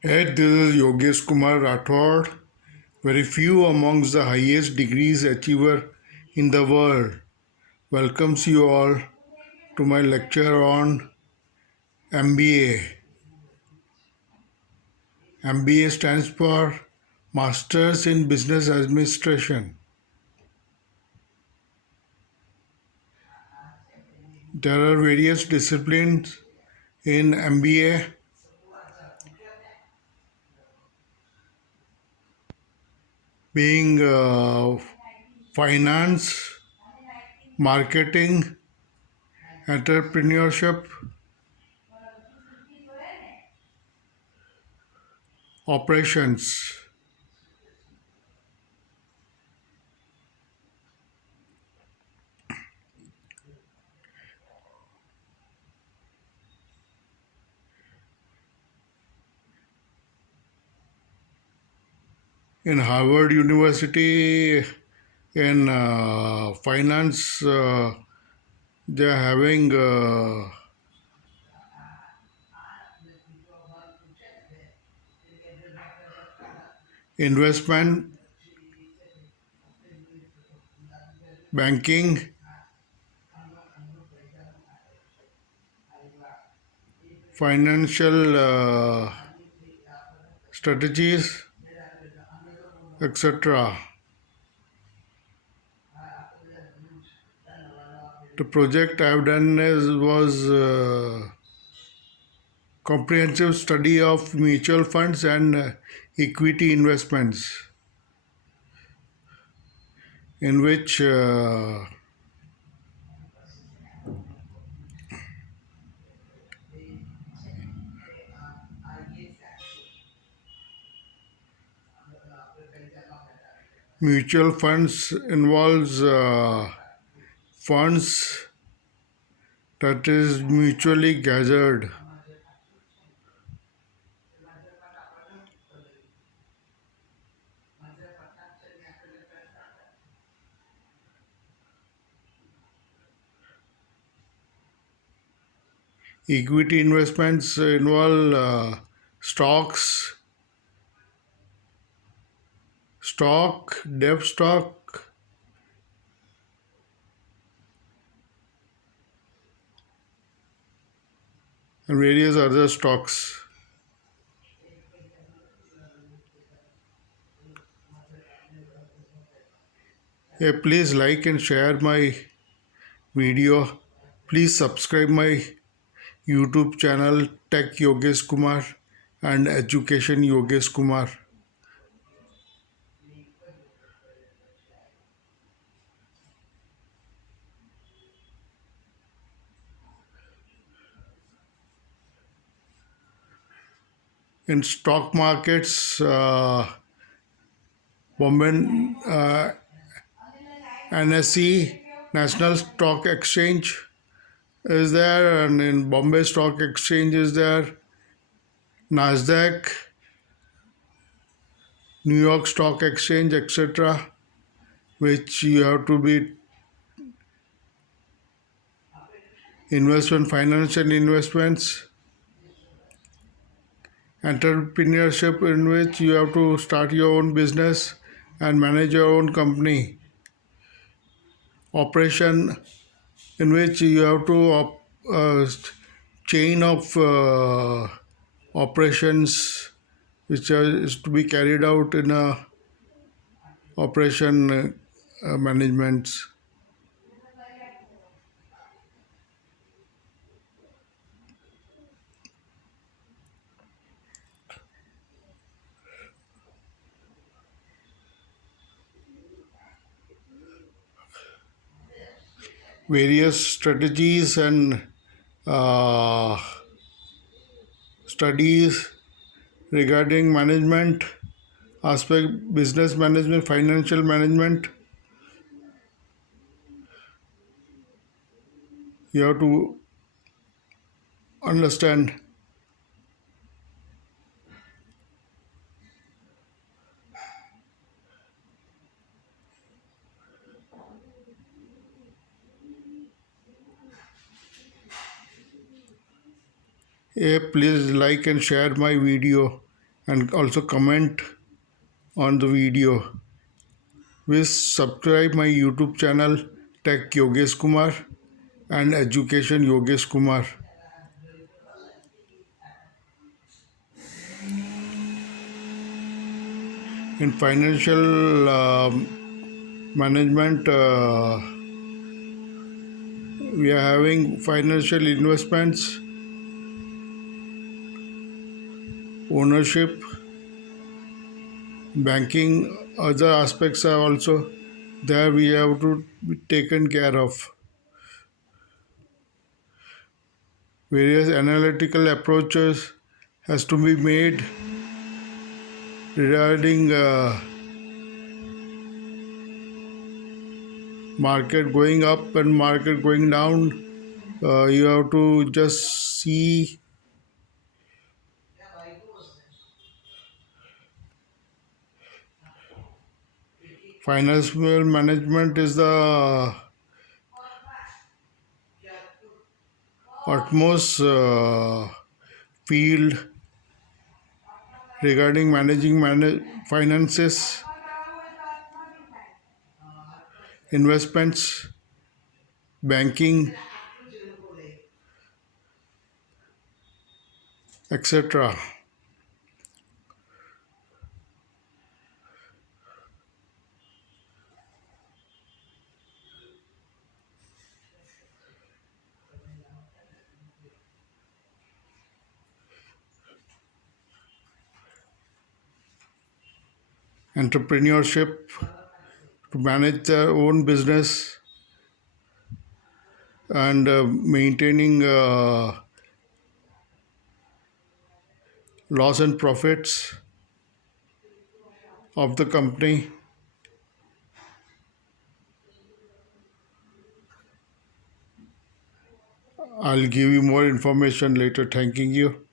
Hey, this is Yogeshkumar Rathod. Very few amongst the highest degrees achiever in the world. Welcomes you all to my lecture on MBA. MBA stands for Masters in Business Administration. There are various disciplines in MBA, being finance, marketing, entrepreneurship, operations. In Harvard University, in finance, they are having investment, banking, financial strategies, etc. The project I have done was comprehensive study of mutual funds and equity investments, in which mutual funds involves funds that is mutually gathered. Equity investments involve stocks, dev stock, and various other stocks. Yeah, please like and share my video. Please subscribe my YouTube channel Tech Yogesh Kumar and Education Yogesh Kumar. In stock markets, Bombay NSE, National Stock Exchange is there, and in Bombay Stock Exchange is there, Nasdaq, New York Stock Exchange, etc., which you have to be investment, financial investments, entrepreneurship, in which you have to start your own business and manage your own company, operation, in which you have to chain of operations which is to be carried out in a operation management. Various strategies and uh, studies regarding management aspect, business management, financial management. You have to understand. Please like and share my video. and also comment on the video. Please subscribe my YouTube channel Tech Yogeshkumar and Education Yogeshkumar. In financial management, we are having financial investments, ownership, banking, other aspects are also there we have to be taken care of. Various analytical approaches has to be made regarding market going up and market going down. You have to just see financial management is the utmost field regarding managing finances, investments, banking, etc. Entrepreneurship, to manage their own business and maintaining loss and profits of the company. I'll give you more information later. Thanking you.